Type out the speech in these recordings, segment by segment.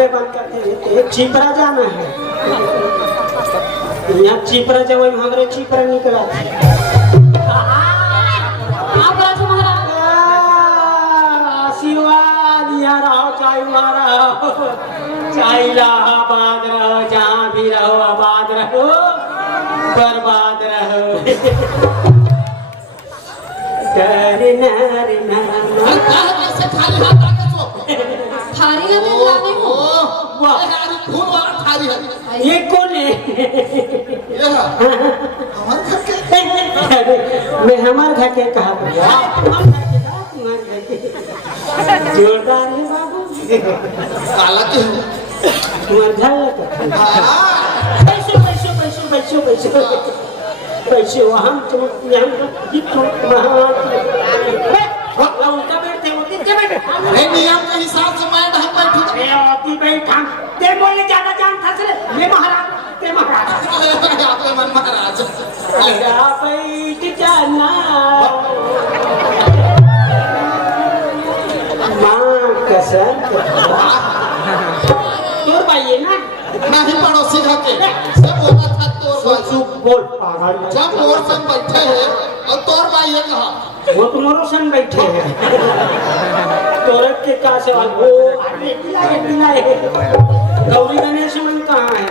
डब्बे बंद करते रहते। चिपरा जाना है, यहाँ चिपरा जब हमारे चिपरा निकला आशीर्वाद यहाँ रहो, चाय रहो, चाहे इलाहाबाद रहो, जहाँ भी रहो आबाद रहो, बर्बाद रहो। ये कौन है? मैं हमारे घर के कहा जोरदार है बाबू, काला के तुम्हारे घर पैसे पैसे पैसे पैसे पैसे पैसे वहाँ तुम उल्टा बैठते नियम के हिसाब से मैं ढंग बैठू बैठा ते बोले ज्यादा जान था मैं महाराज ते महाराज आपके मन महाराज बैठ जाना माँ कसम तोर भाई है ना नहीं पड़ोसी घर के सब बोला था तोर भाई चुप बोल पागल जब मोर संग बैठे हैं और तोर भाई है कहाँ वो तुम्हारो संग बैठे हैं तोरत के का सवाल वो दिलाए गौरी गणेश मन कहाँ है?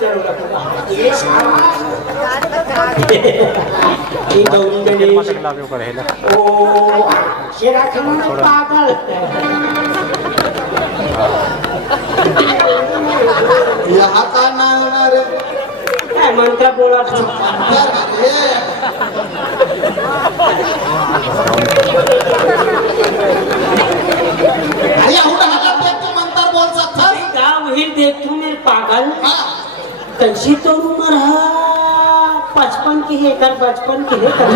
चलो ये गौरी गणेश ओ शेरा खमन पागल यहाँ का ना रे मंत्र बोला था बोल सकता वही देखो मेरे पागल कैसी तो उम्र है 55 की है कर 55 की है कर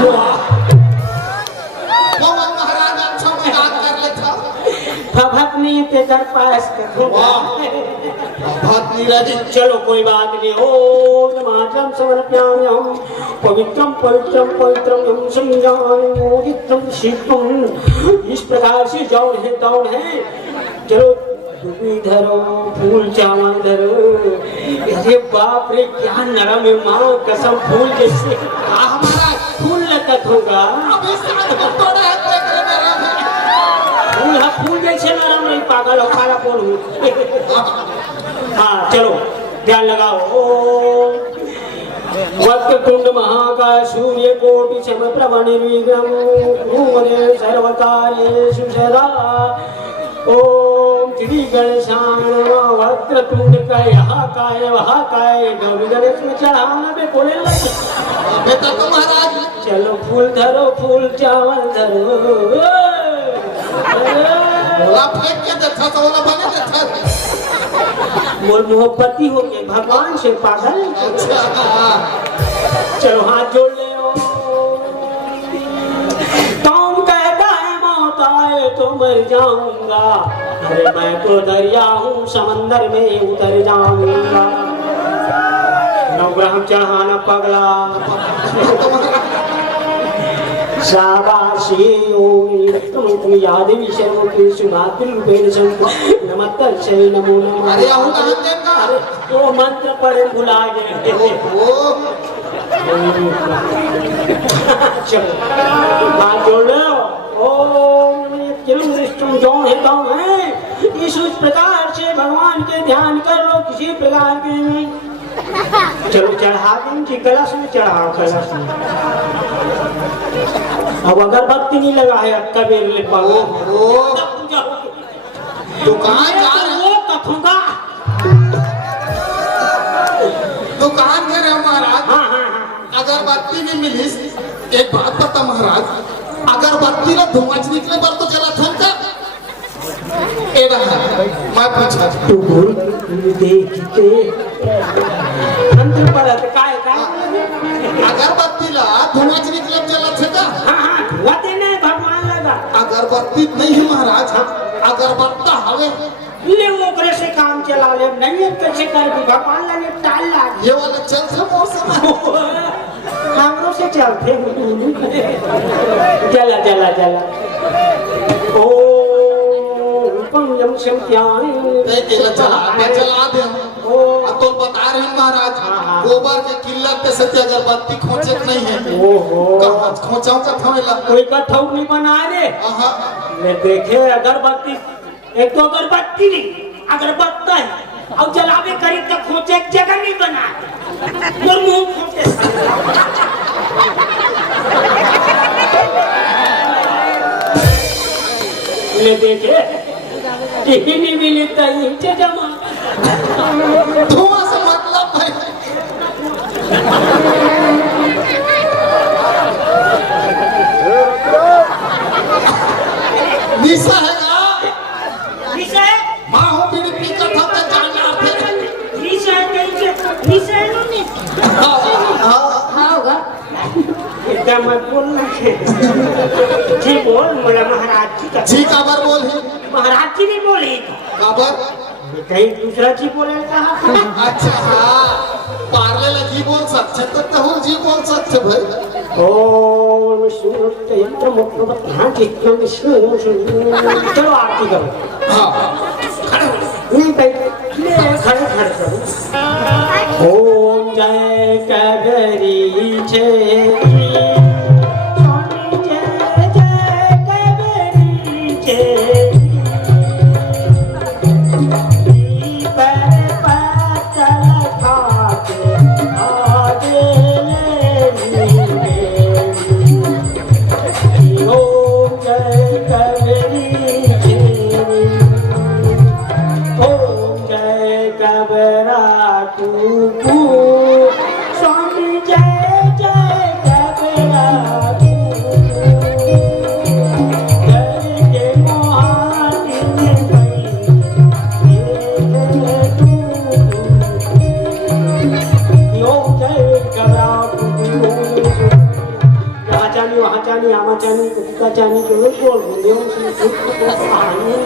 भक्त नहीं पे कर पास चलो कोई बात नहीं हो नमाजम समर्पयामि हम पवित्रम पवित्रम पवित्रम हम समझामि मोदित्रम शिवम। इस प्रकार से जौन है चलो धरो फूल चावल धरो। अरे बाप रे क्या नरम है माँ कसम फूल जैसे हमारा फूल लटक होगा फूल जैसे नरम नहीं पागल हो काला बोल हाँ चलो ध्यान लगाओ वक्रतुंड महाकाय सूर्य कोटि समप्रभ निर्विघ्नं कुरु सर्वकार्येषु सदा। ओम श्री गणेशाय नमः। वक्रतुंड का यहाँ काय वहाँ काय गौरी गणेश में चढ़ाना में बोले लगे बेटा तो महाराज चलो फूल धरो फूल चावल धरो बोला फेंक के देखा तो बोला बने देखा मोर मोहब्बती हो के भगवान से पागल चलो हाथ जोड़ ले तुम कहता है मौत आए तो मर जाऊंगा अरे मैं तो दरिया हूँ समंदर में उतर जाऊंगा नवग्रह चढ़ाना पगला शाबाशी ओम तुम याद विषयों के सुभातिल रूपेण संत नमस्तस्यै नमो नमः। अरे आहू कहाँ देखा अरे तो मंत्र पढ़े भुला गए चलो हाथ जोड़ लो ओम चिलम दृष्टम जौन है तौन है इस प्रकार से भगवान के ध्यान कर लो किसी प्रकार के चलो चढ़ा देंगे कलश में चढ़ाओ कलश में। अब अगरबत्ती नहीं लगा है कबीर ले पाओ दुकान जा वो कथूंगा दुकान में रहे महाराज हाँ हाँ हाँ अगरबत्ती भी मिली एक बात बता महाराज अगरबत्ती ना धुआं निकले पर तो चला था ए मैं पूछा तू बोल देखते मंत्र पढ़त काय अगरबत्ती ला धुआं निकले चला था हाँ हाँ धुआं देने भगवान लगा अगरबत्ती नहीं है महाराज अगरबत्ता हवे ले ओकरे से काम चला ले नहीं कैसे कर भी भगवान लगे टाल ला ये वाला चल था मौसम हमरो से चलते जला जला जला ओ रूपम यम शम्यामि ते केला चला दे ओ अब तो बता रहे हैं महाराज गोबर के किल्लत पे सत्य अगरबत्ती खोचे नहीं है ओहो कहाँ खोचाओ का थमेला कोई कठौर नहीं बना रे आहा मैं देखे अगरबत्ती एक तो अगरबत्ती नहीं अगरबत्ता है और जलावे करीब तक खोचे एक जगह नहीं बना और मुंह खोटे ले देखे टिफिन नहीं मिलता ये जमा धुआं से मतलब है निशा है ना निशा है माँ हो बीड़ी पी कर था तो जाना फिर निशा है कहीं निशा है ना नहीं हाँ होगा इतना मत बोलना जी बोल बोला महाराज जी का जी काबर बोल है महाराज जी ने बोले काबर कहीं दूसरा जी बोले कहा अच्छा हाँ पार्ले लगी बोल सकते तो हूँ जी बोल सकते भाई ओम सूर्य यंत्र मुक्त हाँ ठीक है विष्णु चलो आरती करो हाँ नहीं खड़े खड़े करो ओम जय कबरी जय जय जय कबरी जय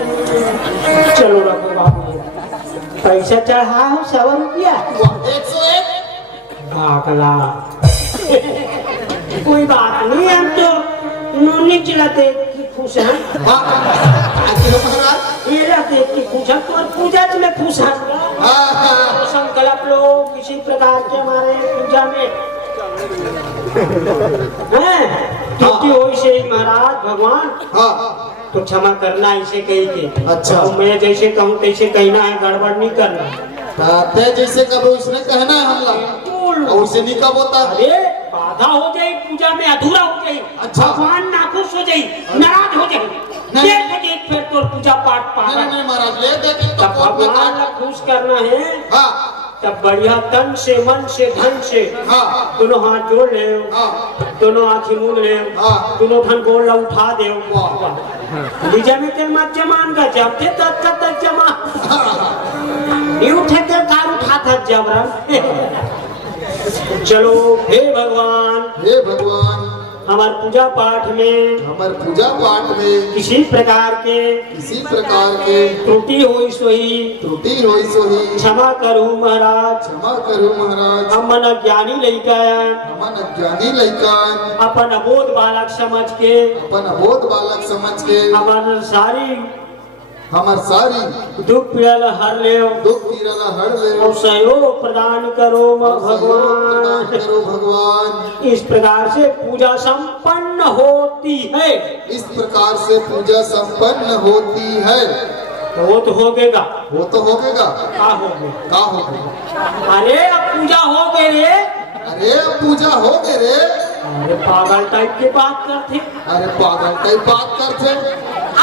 चलो रखो बाबू पैसा चढ़ा हो 100 रुपया 101 भागला कोई बात नहीं हम तो नूनी चलाते खुश हैं महाराज ये रहते कि खुश हैं तो पूजा में खुश हैं तो संकल्प लो किसी प्रकार के हमारे पूजा में क्योंकि वैसे ही महाराज भगवान हाँ तो क्षमा करना इसे कही के अच्छा। तो मैं जैसे कहूँ तैसे कहना है गड़बड़ नहीं करना ते जैसे कब उसने कहना है हमला और उसे नहीं कब होता अरे बाधा हो जाए पूजा में अधूरा हो जाए अच्छा। भगवान नाखुश हो जाए नाराज हो जाए फिर तो पूजा पाठ नहीं पाठ नहीं महाराज ले दे तो तब भगवान को खुश करना है हाँ तब बढ़िया तन से मन से धन से हाँ दोनों हाथ जोड़ ले हाँ दोनों आँखें मूंद ले हाँ। दोनों धन गोल उठा दे वाह। विजय में तेल मत जमान का जब थे तब तक जमा नहीं उठे थे कार उठा था जबरन चलो हे भगवान हमारे पूजा पाठ में हमारे पूजा पाठ में किसी प्रकार के त्रुटि हुई सोई त्रुटि होई सोही क्षमा करूं महाराज क्षमा करो महाराज हम मन ज्ञानी लइका हमन अज्ञानी लइका अपन अबोध बालक समझ के अपन अबोध बालक समझ के हमार सारी दुख पीड़ा हर ले दुख पीड़ा हर ले और सहयोग प्रदान करो प्रदान भगवान करो भगवान इस प्रकार से पूजा संपन्न होती है इस प्रकार से पूजा संपन्न होती है तो वो तो होगेगा वो तो होगेगा क्या होगे का होगा अरे अब पूजा हो गई रे अरे पूजा हो गए रे अरे पागल टाइप की बात करते अरे पागल कई बात करते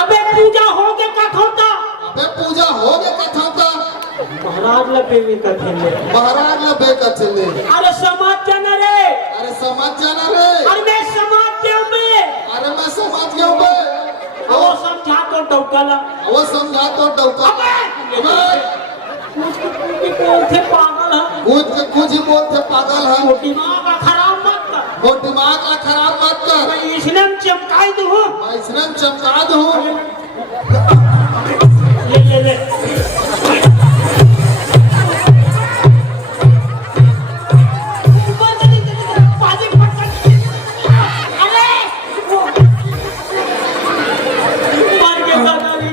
अबे पूजा हो गए कथोता अबे पूजा हो गए कथा था महाराज लगे भी कथे ले महाराज लबे कथे ले अरे समझ जाना रे अरे समझ जाना रे अरे मैं समझ गया मैं अरे मैं समझ गया बे वो समझा तो डौकला वो समझा तो डौका बोलते पागल है कुछ ही बोलते पागल है वो दिमाग का खराब मत कर वो दिमाग का खराब मत कर मैं इसने चमकाई दूँ मैं इसने चमका दूं ले ले ले